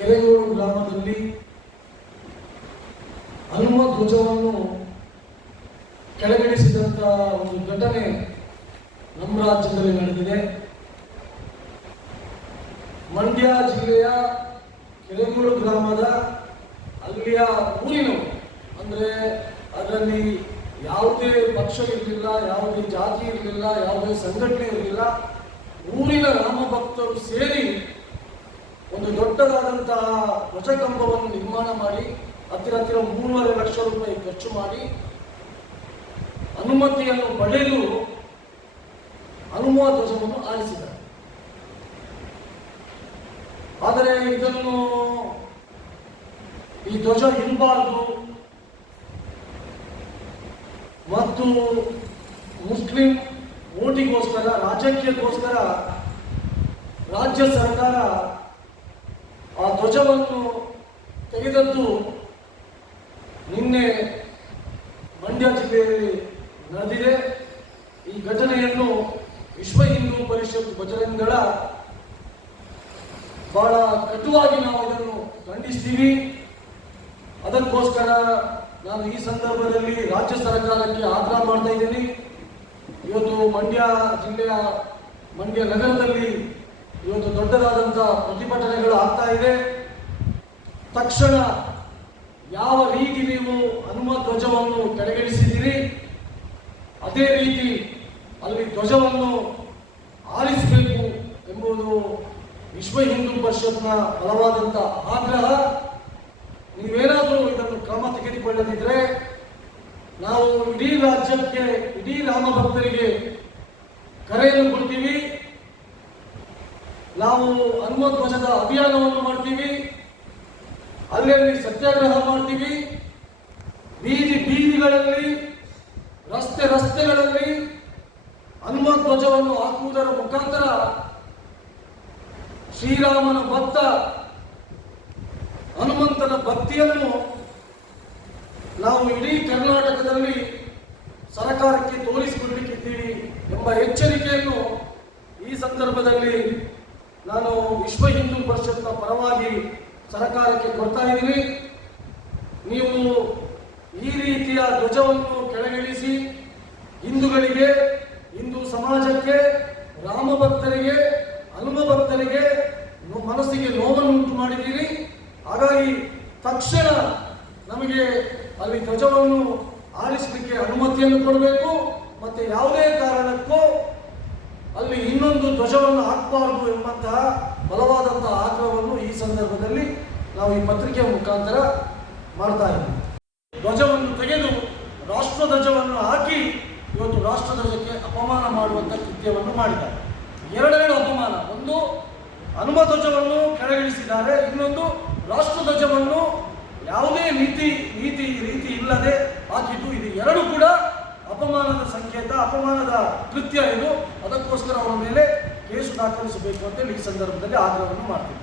ಕೆರೆಗೋಡು ಗ್ರಾಮದಲ್ಲಿ ಹನುಮ ಧ್ವಜವನ್ನು ಕೆಳಗಿಳಿಸಿದಂಥ ಒಂದು ಘಟನೆ ನಮ್ಮ ರಾಜ್ಯದಲ್ಲಿ ನಡೆದಿದೆ. ಮಂಡ್ಯ ಜಿಲ್ಲೆಯ ಕೆರೆಗೂರು ಗ್ರಾಮದ ಅಲ್ಲಿಯ ಊರಿನವರು, ಅಂದ್ರೆ ಅದರಲ್ಲಿ ಯಾವುದೇ ಪಕ್ಷ ಇರಲಿಲ್ಲ, ಯಾವುದೇ ಜಾತಿ ಇರಲಿಲ್ಲ, ಯಾವುದೇ ಸಂಘಟನೆ ಇರಲಿಲ್ಲ, ಊರಿನ ರಾಮಭಕ್ತರು ಸೇರಿ ಒಂದು ದೊಡ್ಡದಾದಂತಹ ಧ್ವಜಕಂಬವನ್ನು ನಿರ್ಮಾಣ ಮಾಡಿ, ಹತ್ತಿರ ಹತ್ತಿರ ಮೂರುವರೆ ಲಕ್ಷ ರೂಪಾಯಿ ಖರ್ಚು ಮಾಡಿ ಅನುಮತಿಯನ್ನು ಪಡೆದು ಹನುಮ ಧ್ವಜವನ್ನು ಆದರೆ ಇದನ್ನು ಈ ಧ್ವಜ ಇರಬಾರದು. ಮತ್ತು ಮುಸ್ಲಿಂ ಓಟಿಗೋಸ್ಕರ ರಾಜಕೀಯಕ್ಕೋಸ್ಕರ ರಾಜ್ಯ ಸರ್ಕಾರ ಆ ಧ್ವಜವನ್ನು ತೆಗೆದದ್ದು ನಿನ್ನೆ ಮಂಡ್ಯ ಜಿಲ್ಲೆಯಲ್ಲಿ ನಡೆದಿದೆ. ಈ ಘಟನೆಯನ್ನು ವಿಶ್ವ ಹಿಂದೂ ಪರಿಷತ್ ಭಜನೆಗಳ ಬಹಳ ಕಟುವಾಗಿ ನಾವು ಇದನ್ನು ಖಂಡಿಸ್ತೀವಿ. ಅದಕ್ಕೋಸ್ಕರ ನಾನು ಈ ಸಂದರ್ಭದಲ್ಲಿ ರಾಜ್ಯ ಸರ್ಕಾರಕ್ಕೆ ಆಗ್ರಹ ಮಾಡ್ತಾ ಇದ್ದೀನಿ. ಇವತ್ತು ಮಂಡ್ಯ ಜಿಲ್ಲೆಯ ಮಂಡ್ಯ ನಗರದಲ್ಲಿ ಇವತ್ತು ದೊಡ್ಡದಾದಂಥ ಪ್ರತಿಭಟನೆಗಳು ಆಗ್ತಾ ಇದೆ ತಕ್ಷಣ ಯಾವ ರೀತಿ ನೀವು ಹನುಮ ಧ್ವಜವನ್ನು ಕೆಳಗಿಳಿಸಿದ್ದೀರಿ? ಅದೇ ರೀತಿ ಅಲ್ಲಿ ಧ್ವಜವನ್ನು ಆರಿಸಬೇಕು ಎಂಬುದು ವಿಶ್ವ ಹಿಂದೂ ಪರಿಷತ್ನ ಬಲವಾದಂಥ ಆಗ್ರಹ. ನೀವೇನಾದರೂ ಇದನ್ನು ಕ್ರಮ ತೆಗೆದುಕೊಳ್ಳದಿದ್ರೆ ನಾವು ಇಡೀ ರಾಜ್ಯಕ್ಕೆ, ಇಡೀ ರಾಮ ಭಕ್ತರಿಗೆ ಕರೆಯನ್ನು ಕೊಡ್ತೀವಿ. ನಾವು ಹನುಮ ಧ್ವಜದ ಅಭಿಯಾನವನ್ನು ಮಾಡ್ತೀವಿ. ಅಲ್ಲಲ್ಲಿ ಸತ್ಯಾಗ್ರಹ ಮಾಡ್ತೀವಿ. ಬೀದಿ ಬೀದಿಗಳಲ್ಲಿ, ರಸ್ತೆ ರಸ್ತೆಗಳಲ್ಲಿ ಹನುಮ ಧ್ವಜವನ್ನು ಹಾಕುವುದರ ಮುಖಾಂತರ ಶ್ರೀರಾಮನ ಭಕ್ತ ಹನುಮಂತನ ಭಕ್ತಿಯನ್ನು ನಾವು ಇಡೀ ಕರ್ನಾಟಕದಲ್ಲಿ ಸರ್ಕಾರಕ್ಕೆ ತೋರಿಸಿಕೊಡಲಿಕ್ಕಿದ್ದೀವಿ ಎಂಬ ಎಚ್ಚರಿಕೆಯನ್ನು ಈ ಸಂದರ್ಭದಲ್ಲಿ ನಾನು ವಿಶ್ವ ಹಿಂದೂ ಪರಿಷತ್ನ ಪರವಾಗಿ ಸರ್ಕಾರಕ್ಕೆ ಕೊಡ್ತಾ ಇದ್ದೀನಿ. ನೀವು ಈ ರೀತಿಯ ಧ್ವಜವನ್ನು ಕೆಳಗಿಳಿಸಿ ಹಿಂದೂಗಳಿಗೆ, ಹಿಂದೂ ಸಮಾಜಕ್ಕೆ, ರಾಮ ಭಕ್ತರಿಗೆ, ಹನುಮ ಮನಸ್ಸಿಗೆ ನೋವನ್ನು ಉಂಟು ಮಾಡಿದ್ದೀರಿ. ಹಾಗಾಗಿ ತಕ್ಷಣ ನಮಗೆ ಅಲ್ಲಿ ಧ್ವಜವನ್ನು ಆರಿಸಲಿಕ್ಕೆ ಅನುಮತಿಯನ್ನು ಕೊಡಬೇಕು. ಮತ್ತೆ ಯಾವುದೇ ಕಾರಣಕ್ಕೂ ಅಲ್ಲಿ ಇನ್ನೊಂದು ಧ್ವಜವನ್ನು ಹಾಕಬಾರದು ಎಂಬಂತಹ ಬಲವಾದಂತಹ ಆಗ್ರಹವನ್ನು ಈ ಸಂದರ್ಭದಲ್ಲಿ ನಾವು ಈ ಪತ್ರಿಕೆಯ ಮುಖಾಂತರ ಮಾಡ್ತಾ ಇದ್ದೀವಿ. ಧ್ವಜವನ್ನು ತೆಗೆದು ರಾಷ್ಟ್ರ ಧ್ವಜವನ್ನು ಹಾಕಿ ಇವತ್ತು ರಾಷ್ಟ್ರ ಧ್ವಜಕ್ಕೆ ಅಪಮಾನ ಮಾಡುವಂಥ ಕೃತ್ಯವನ್ನು ಮಾಡಿದ್ದಾರೆ. ಎರಡೆರಡು ಅಪಮಾನ, ಒಂದು ಹನುಮ ಧ್ವಜವನ್ನು ಕೆಳಗಿಳಿಸಿದ್ದಾರೆ, ಇನ್ನೊಂದು ರಾಷ್ಟ್ರ ಧ್ವಜವನ್ನು ಯಾವುದೇ ನೀತಿ ನೀತಿ, ರೀತಿ ಇಲ್ಲದೆ ಹಾಕಿದ್ದು. ಇದು ಎರಡು ಕೂಡ ಅಪಮಾನದ ಸಂಕೇತ ಅಪಮಾನದ ಕೃತ್ಯ ಇದು. ಅದಕ್ಕೋಸ್ಕರ ಅವರ ಮೇಲೆ ಕೇಸು ದಾಖಲಿಸಬೇಕು ಅಂತೇಳಿ ಈ ಸಂದರ್ಭದಲ್ಲಿ ಆಗ್ರಹವನ್ನು ಮಾಡ್ತೀವಿ